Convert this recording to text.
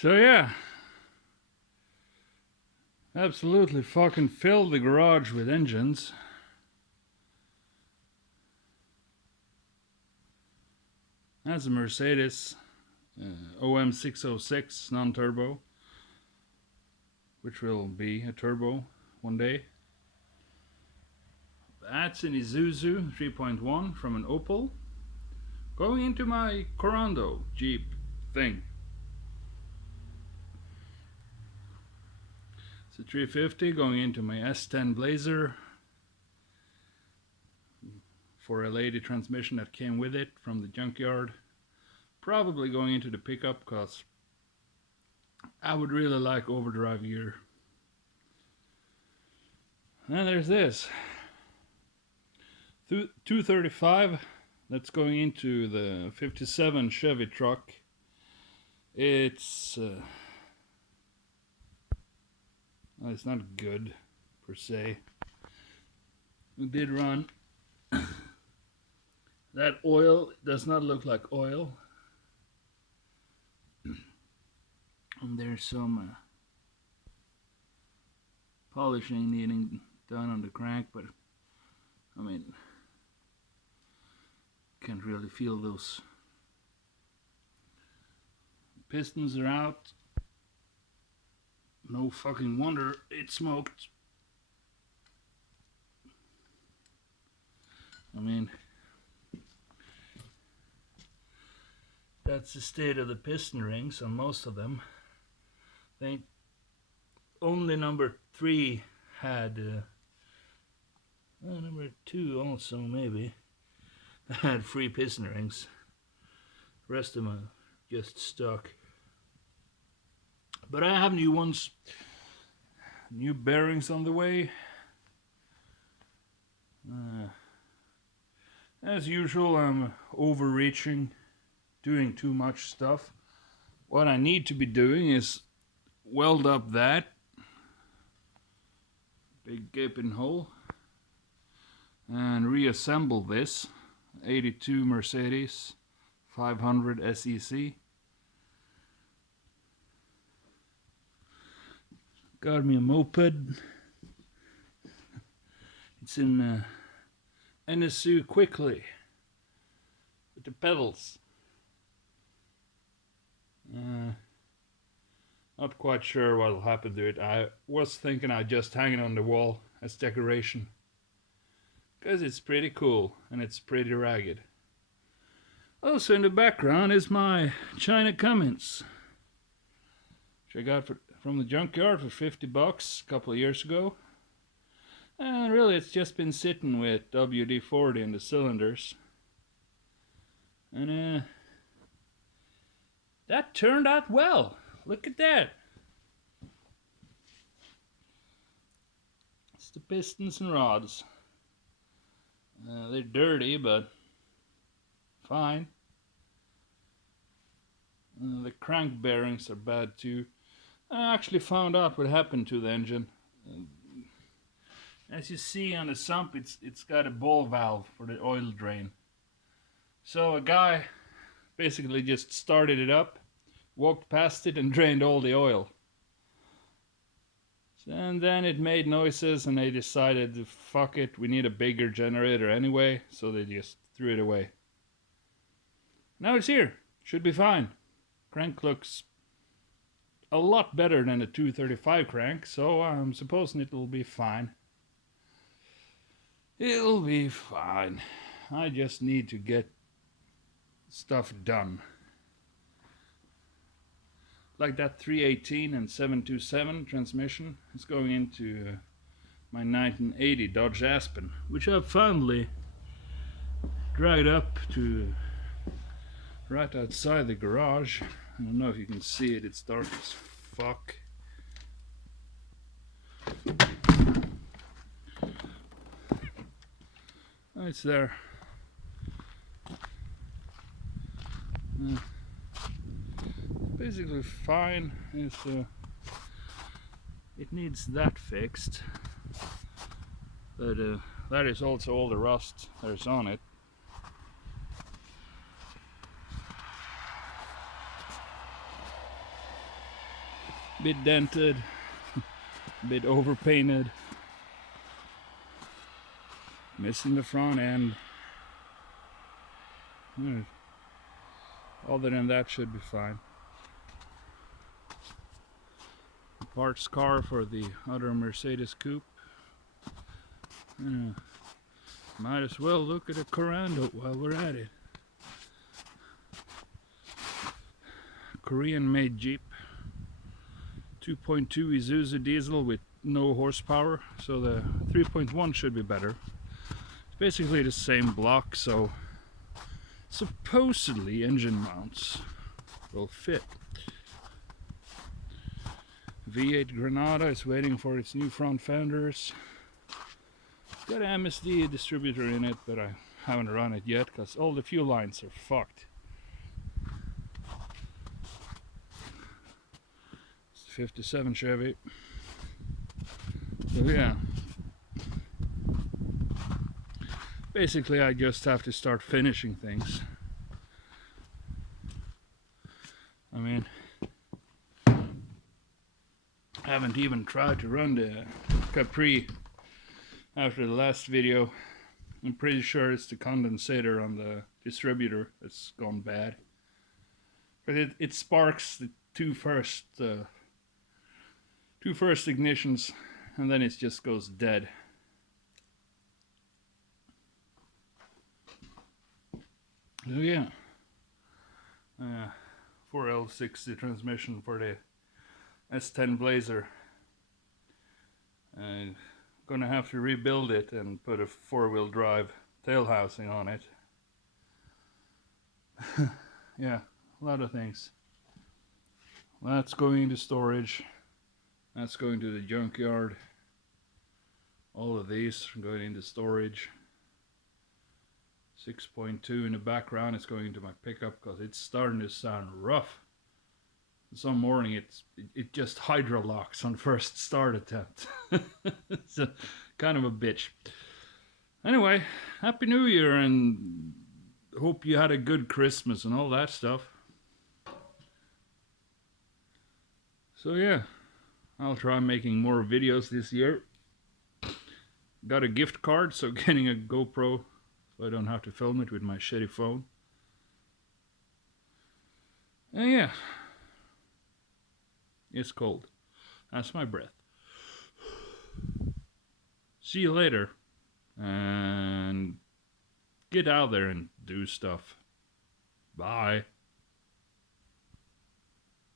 So yeah, absolutely fucking filled the garage with engines. That's a Mercedes OM606 non-turbo, which will be a turbo one day. That's an Isuzu 3.1 from an Opel, going into my Corando Jeep thing. It's a 350 going into my S10 Blazer, 480 transmission that came with it from the junkyard. Probably going into the pickup because I would really like overdrive gear. And there's this 235 that's going into the 57 Chevy truck. It's it's not good per se. We did run that oil. It does not look like oil. And there's some polishing needing done on the crank, but I mean, can't really feel those. Pistons are out. No fucking wonder it smoked. I mean, that's the state of the piston rings on most of them. I think only number 3 had, number 2 also maybe, had 3 piston rings. The rest of them are just stuck. But I have new ones, new bearings on the way. As usual, I'm overreaching, doing too much stuff. What I need to be doing is weld up that big gaping hole and reassemble this 82 Mercedes 500 SEC. Got me a moped. It's in NSU quickly with the pedals. Not quite sure what will happen to it. I was thinking I'd just hang it on the wall as decoration, because it's pretty cool and it's pretty ragged. Also in the background is my China Cummins, which I got from the junkyard for $50 a couple of years ago. And really it's just been sitting with WD-40 in the cylinders. And that turned out well. Look at that. It's the pistons and rods. They're dirty, but fine. The crank bearings are bad too. I actually found out what happened to the engine. As you see on the sump, it's got a ball valve for the oil drain. So a guy basically just started it up, walked past it and drained all the oil. And then it made noises and they decided, fuck it, we need a bigger generator anyway, so they just threw it away. Now it's here, should be fine. Crank looks a lot better than the 235 crank, so I'm supposing it will be fine. It'll be fine. I just need to get stuff done. Like that 318 and 727 transmission is going into my 1980 Dodge Aspen, which I've finally dragged up to right outside the garage. I don't know if you can see it, it's dark as fuck. Oh, it's there. Basically fine. It needs that fixed, but that is also all the rust there's on it. Bit dented, bit overpainted, missing the front end. Other than that, should be fine. Parts car for the other Mercedes coupe. Might as well look at a Corando while we're at it. Korean made Jeep. 2.2 Isuzu diesel with no horsepower, so the 3.1 should be better. It's basically the same block, so supposedly engine mounts will fit. V8 Granada is waiting for its new front fenders. Got an MSD distributor in it, but I haven't run it yet because all the fuel lines are fucked. It's a 57 Chevy. So yeah. Basically I just have to start finishing things. I mean, I haven't even tried to run the Capri after the last video. I'm pretty sure it's the condensator on the distributor that's gone bad. But it sparks the two first ignitions and then it just goes dead. So yeah. 4L60 transmission for the S10 Blazer. Gonna have to rebuild it and put a 4-wheel drive tail housing on it. Yeah, a lot of things. That's going into storage. That's going to the junkyard. All of these are going into storage. 6.2 in the background is going into my pickup because it's starting to sound rough. Some morning it just hydro locks on first start attempt. It's kind of a bitch. Anyway, Happy New Year and hope you had a good Christmas and all that stuff. So yeah, I'll try making more videos this year. Got a gift card, so getting a GoPro so I don't have to film it with my shitty phone. And yeah. It's cold. That's my breath. See you later. And get out there and do stuff. Bye.